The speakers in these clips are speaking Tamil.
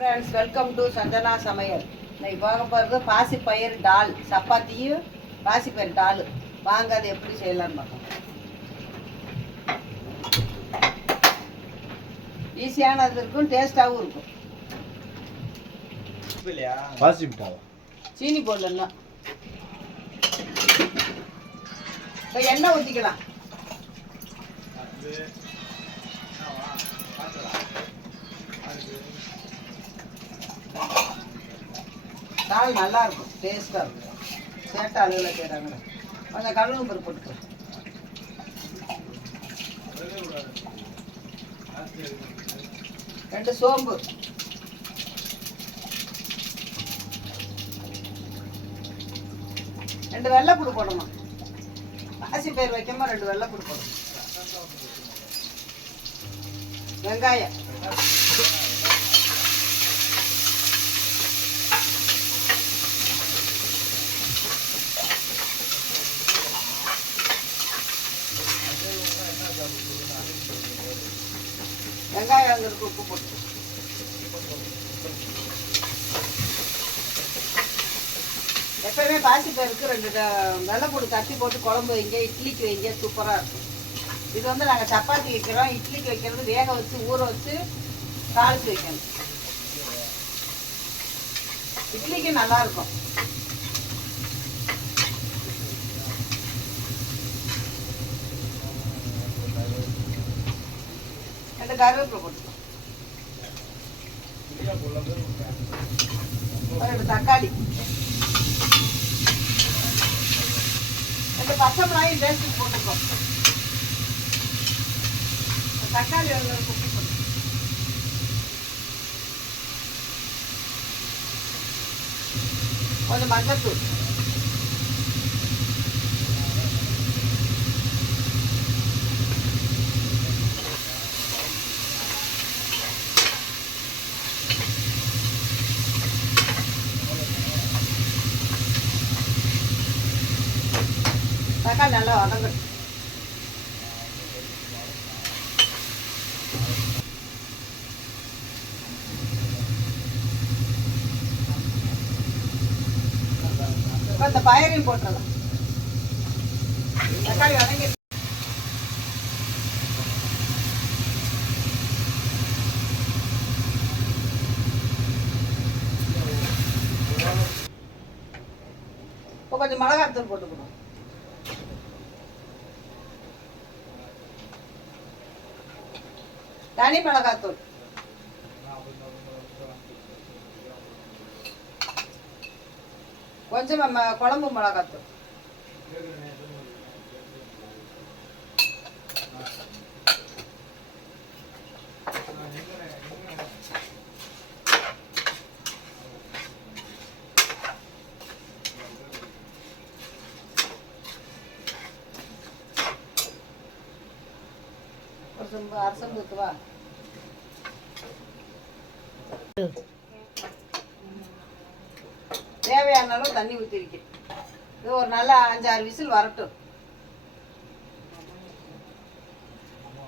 ஃப்ரெண்ட்ஸ், வெல்கம் டு சஞ்சனா சமையல். இன்னைக்கு பார்க்க போகிறது பாசிப்பயிறு டால், சப்பாத்தியும் பாசிப்பயிறு டால். வாங்க அது எப்படி செய்யலான்னு பார்க்கலாம். ஈஸியானது இருக்கும், டேஸ்டாகவும் இருக்கும். சீனி போடலாம். இப்போ எண்ணெய் ஊற்றிக்கலாம். தால் நல்லா இருக்கும், டேஸ்ட்டாக இருக்கும். சேட்ட அளவில் செய்கிறாங்க. கொஞ்சம் கடுகு பருப்பு போட்டுக்கலாம். ரெண்டு சோம்பு, ரெண்டு வெள்ளைப்பூடு போடணும். பாசிப்பயிறு வைக்காம ரெண்டு வெள்ளைப்பூடு போடணும். வெங்காயம், வெங்காயங்கிறதுக்கு உப்பு போட்டு, எப்பவுமே பாசிப்பயிருக்கு ரெண்டு வெள்ளைப்பூடு தட்டி போட்டு குழம்பு வைங்க, இட்லிக்கு வைங்க, சூப்பராக இருக்கும். இது வந்து நாங்கள் சப்பாத்தி வைக்கிறோம். இட்லிக்கு வைக்கிறது வேக வச்சு ஊற வச்சு தாளித்து வைக்கணும். இட்லிக்கு நல்லா இருக்கும். ரெண்டு கருவேப்பிலை போட்டுக்கலாம். ரெண்டு தக்காளி, ரெண்டு பச்சை மிளகாயும் பேஸ்ட் போட்டுக்கோம். தக்காளி உப்பு போட்டு, கொஞ்சம் மஞ்சத்தூள், தக்காளி நல்லா வதங்கட்டும். இந்த பயரையும் போட்டுடலாம். தக்காளி வதங்கி இப்போ கொஞ்சம் மிளகாத்தூள் போட்டுக்கணும். தனி மிளகாத்தூள், கொஞ்சம் குழம்பு மிளகாத்தூள், ஒரு அரசம் ஊற்றுவா. தேவையான அளவு தண்ணி ஊற்றிருக்கேன். இது ஒரு நல்ல 5-6 விசில் வரட்டும்.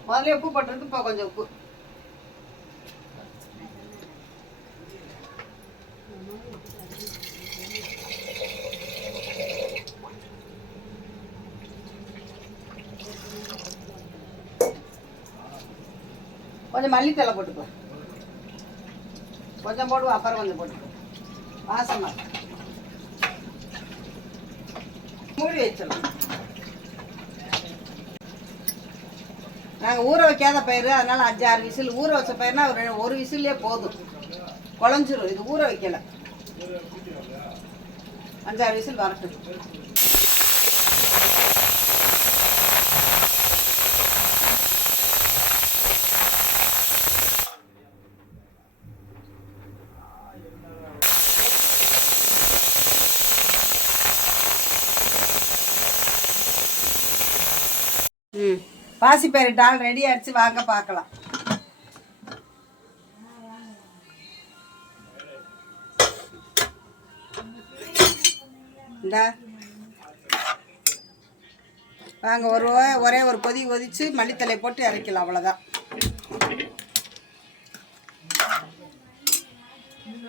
முதல்ல உப்பு போட்டுருக்கு, இப்போ கொஞ்சம் உப்பு. கொஞ்சம் மல்லித்தலை போட்டுக்கலாம். கொஞ்சம் போடுவோம், அப்புறம் கொஞ்சம் போட்டுக்கலாம். வாசமா மூடி வச்சிடலாம். நாங்கள் ஊற வைக்காத பயிர், அதனால 5-6 விசில். ஊற வச்ச பயிர்னா ஒரு விசிலே போதும், குழஞ்சிரும். இது ஊற வைக்கல, 5-6 விசில் வரட்டும். பாசிப்பயிறு டால் ரெடி ஆயிடுச்சு, வாங்க பார்க்கலாம். வாங்க, ஒரே ஒரு கொதி கொதிச்சு மல்லித்தலை போட்டு இறக்கலாம், அவ்வளோதான்.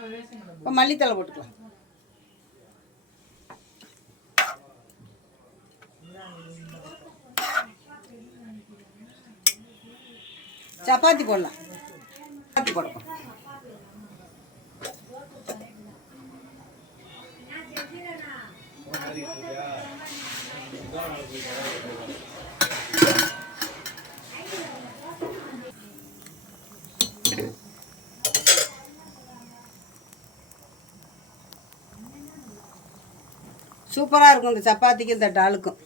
இப்போ மல்லித்தலை போட்டுக்கலாம். சப்பாத்தி போடலாம். சப்பாத்தி போடலாம். சூப்பராக இருக்கும் இந்த சப்பாத்திக்கு இந்த டாலுக்கும்.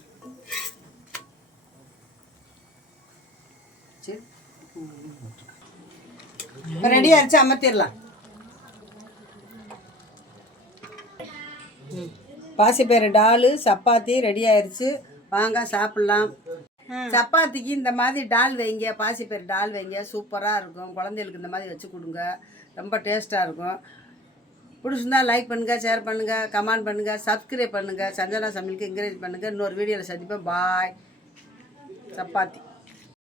சரி, இப்போ ரெடி ஆயிடுச்சு, அமர்த்திடலாம். பாசிப்பயிறு டாலு சப்பாத்தி ரெடி ஆயிடுச்சு. வாங்க சாப்பிட்லாம். சப்பாத்திக்கு இந்த மாதிரி டால் வைங்க, பாசிப்பயிறு டால் வைங்க, சூப்பராக இருக்கும். குழந்தைகளுக்கு இந்த மாதிரி வச்சு கொடுங்க, ரொம்ப டேஸ்ட்டாக இருக்கும். பிடிச்சிருந்தா லைக் பண்ணுங்கள், ஷேர் பண்ணுங்கள், கமெண்ட் பண்ணுங்கள், சப்ஸ்கிரைப் பண்ணுங்கள். சஞ்சனா சமையலுக்கு என்கரேஜ் பண்ணுங்கள். இன்னொரு வீடியோவில் சந்திப்பேன். பாய். சப்பாத்தி.